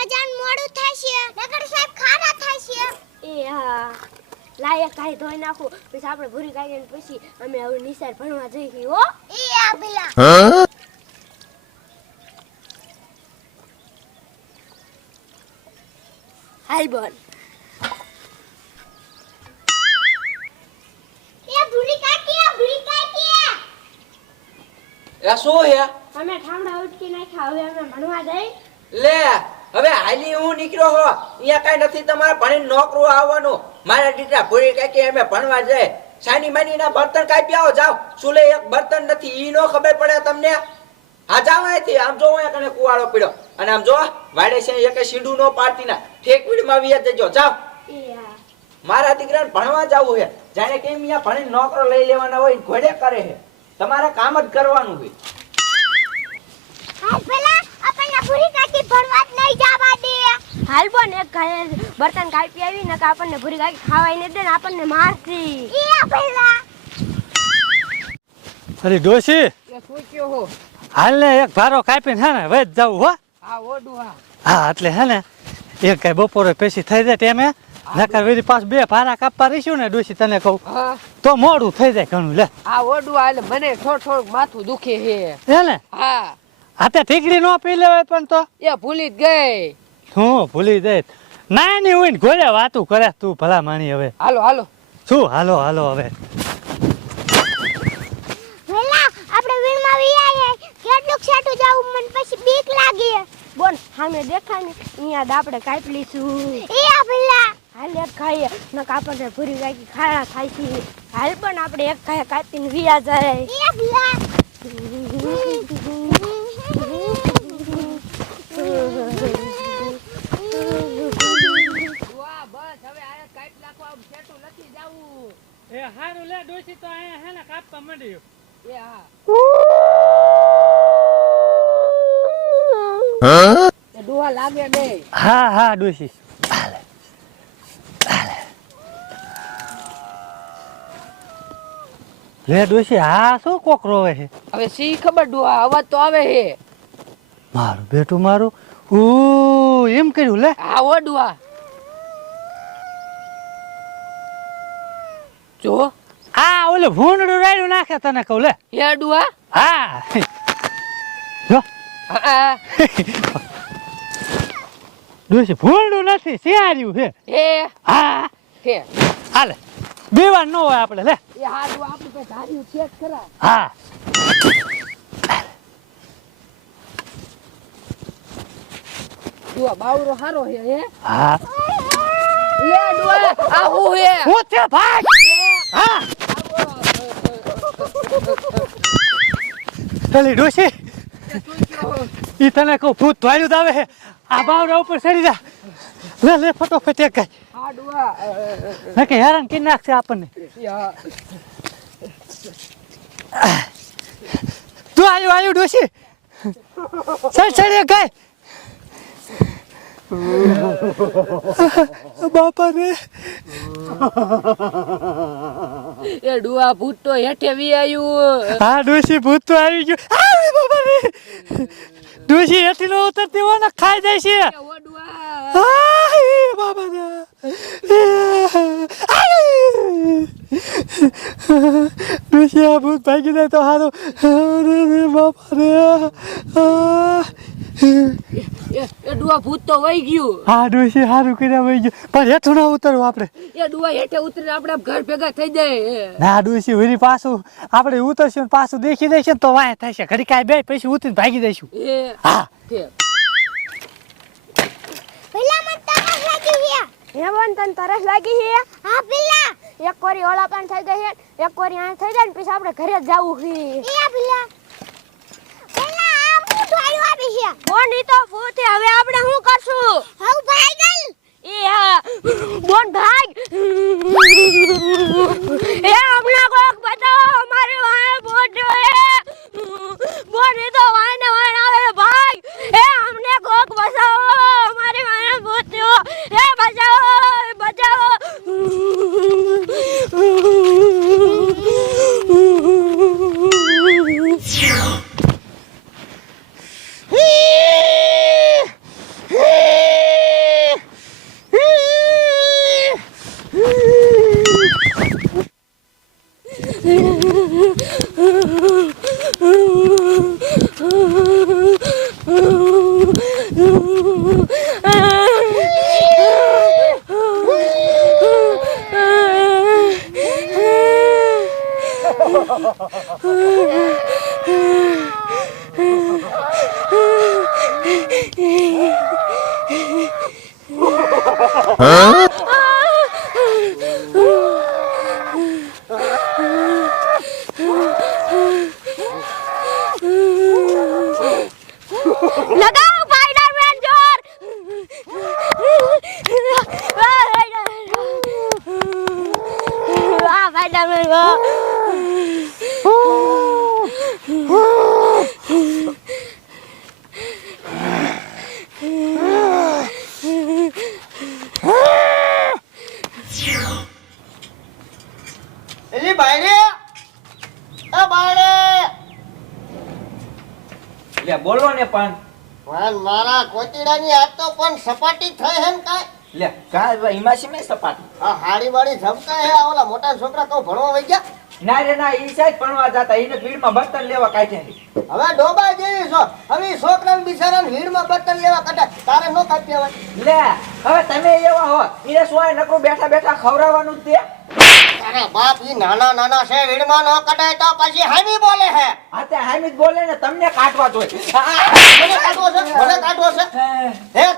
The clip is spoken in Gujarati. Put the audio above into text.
ભણવા જવાનું મોડું થશે. નગર સાહેબ ખારા થશે. એ હા. લાયક કાઈ ધોઈ નાખો. પછી આપણે ભૂરી કાઢીને પછી અમે હવે નિસાર ભણવા જઈએ હો. એ આ બિલા હાલ બોલ. એ ભૂરી કાકી ભૂરી કાકી એ શું હે અમે ઠામડા ઉટકી નાખ્યા હવે અમે ભણવા જઈ. લે. હવે હાલી હું નીકળ્યો હો અહીંયા કઈ નથી તમારે ભણીને નોકરું આવવાનું. મારા દીકરા ભૂરી કાંઈ અમે ભણવા જાય. સાની માની ના બર્તન કાપી આવો જાઓ. સુલે એક બર્તન નથી ઈ નો ખબર પડે તમને? હા જાઓ અહીંથી. આમ જો અહીંયા કને કુવાળો પીડ્યો. અને આમ જો વાડે છે એકે સીડું નો પાડતી ના. ઠેક વીડમાં વિયા જજો જાઓ મારા દીકરાને ભણવા જવું છે જાણે કેમ અહીંયા ભણીને નોકરો લઈ લેવાના હોય ઘોડે કરે છે તમારે કામ જ કરવાનું હોય. પેલા આપણને કાકી ભણવા જ નહીં જવા દે. હાલ બોન એક ઘરે બર્તન કાપી આવી ને આપણને ભૂરી ગાય ખાવાય ને દે ને આપણને મારતી. એ પેલા અરે ડોશી એ શું કયો હો? હાલ ને એક ભારો કાપીને હે ને વેચ જાવ હો. આ ઓડું હા. હા એટલે હે ને એક કઈ બપોરે પેશી થઈ જાય ટેમે નકર વેરી પાસ બે ભારા કાપવા રહીશું ને ડોશી તને કહું તો મોડું થઈ જાય ઘણું લે. આ ઓડું આ એટલે મને થોડું થોડુંક માથું દુખે છે હે ને? હા. હાથે ઠીકડી નો પી લેવાય પણ તો. એ ભૂલી જ ગઈ. હું ભૂલી જાય નાની હોય ને ઘોડે વાતું કરે તું ભલા માણી હવે. હાલો હાલો. શું? હાલો હાલો હવે. આપણે વીણમાં વિયાય કેટલું છેટું જાવું મને પછી બીક લાગે. બોન સામે દેખાય ને અહીંયા આપણે કાપી લઈશું એ આ પેલા હાલ એક ખાઈએ ન કાપડને ભૂરી કાઢી ખાડા થાય છે. હાલ પણ આપણે એક ખાઈએ કાપીને વિયા જાય. એ આ એ હારું લે ડોસી તો અહીંયા હે ને કાપવા માંડ્યું. એ હા. ડોહા લાગે નહીં હા હા ડોસી લે ડોસી હા શું કોક રોવે છે? હવે સી ખબર ડોહા અવાજ તો આવે હે મારું બેટું મારું. ઉ એમ કર્યું લે. આવો ઓડુઆ જો. આ ઓલે ભૂંડડું રાડ્યું નાખે તને કહું લે. એડું આ હા. જો. ભૂંડું નથી સિહાર્યું છે. એ. હા. હે. હાલે. બેવાન ન હોય આપણે લે. એ હા આપણે તો ધાર્યું છે જ હા. બાવરો હારો હે હે. હા. લે ડુઆ આ હું હે હું તે ભાગ હા. પેલી ડોશી. ઈ તને કહું, ભૂત ધોળ્યું આવે છે. આ બાવડા ઉપર ચડી જા. લે લે, ફટોફટ એક ને કે હેરાન કરી નાખશે આપણને. તું આવ્યું આવ્યું ડોશી. ચડ ચડ એક બાપા રે એ ડુઆ ભૂત તો હેઠે વી આવ્યું હા ડોશી ભૂત તો આવી ગયું. આ બાપા રે ડોશી એથી નો ઉતરતી હોય ને ખાઈ જાય છે. આય બાબા રે. આ ભૂત ભાગી જાય તો હારો રે બાપા રે આ. એ એ ડુઆ ભૂત તો વહી ગયું. હા ડોશી હારું કર્યા વહી ગયું. પણ હેઠું ના ઉતરવું આપણે. એ ડુઆ હેઠે ઉતરીને આપણે ઘર ભેગા થઈ જાય ના ડોશી વરી પાછું આપણે ઉતરશું ને પાછું દેખી દઈશું તો વાય થશે. ઘડી કાંઈ બે પછી ઉતરીને ભાગી દઈશું. એ. હા. પેલા મને તરસ લાગી છે હે બોન તને તરસ લાગી છે હા પેલા. એક કોરી ઓળા પણ થઈ ગઈ છે એક કોરી આ થઈ જાય ને પછી આપણે ઘરે જવું એ પેલા. હું આવી છે બોન ઈ તો ભૂત. હવે આપણે શું કરશું? હવ ભાઈ ગલ એ હા. બોન ભાગ Huh? Bye, Diamond Ball. એલી બાયડે? એ બાયડે! લે બોલો ને પણ. પણ મારા કોચીડાની આ તો પણ સપાટી થઈ હે ને કાંઈ? લે કા હિમાસી મેં સપાટી? આ હાડી બાડી ઝબકાય હે આ ઓલા મોટા છોકરા કહું ભણવા વઈ ગયા? ના રે ના ઈ સાઈડ ભણવા જતા એને ભીડમાં બર્તન લેવા કાઢ્યા હવે ડોબા જેવી છો. હવે છોકરાને બિચારાને ભીડમાં બર્તન લેવા કઢાય. તારે નો કાપી આવે લે હવે તમે એવા હો ઈને સોય નકરું બેઠા બેઠા ખવડાવવાનું જ તે. અરે બાપ ઈ નાના નાના છે ભીડમાં નો કઢાય તો પછી હામી બોલે હે. આ તે હામી બોલે ને તમને કાઢવા જોઈએ મને કાઢવો છે મને કાઢવો છે. હે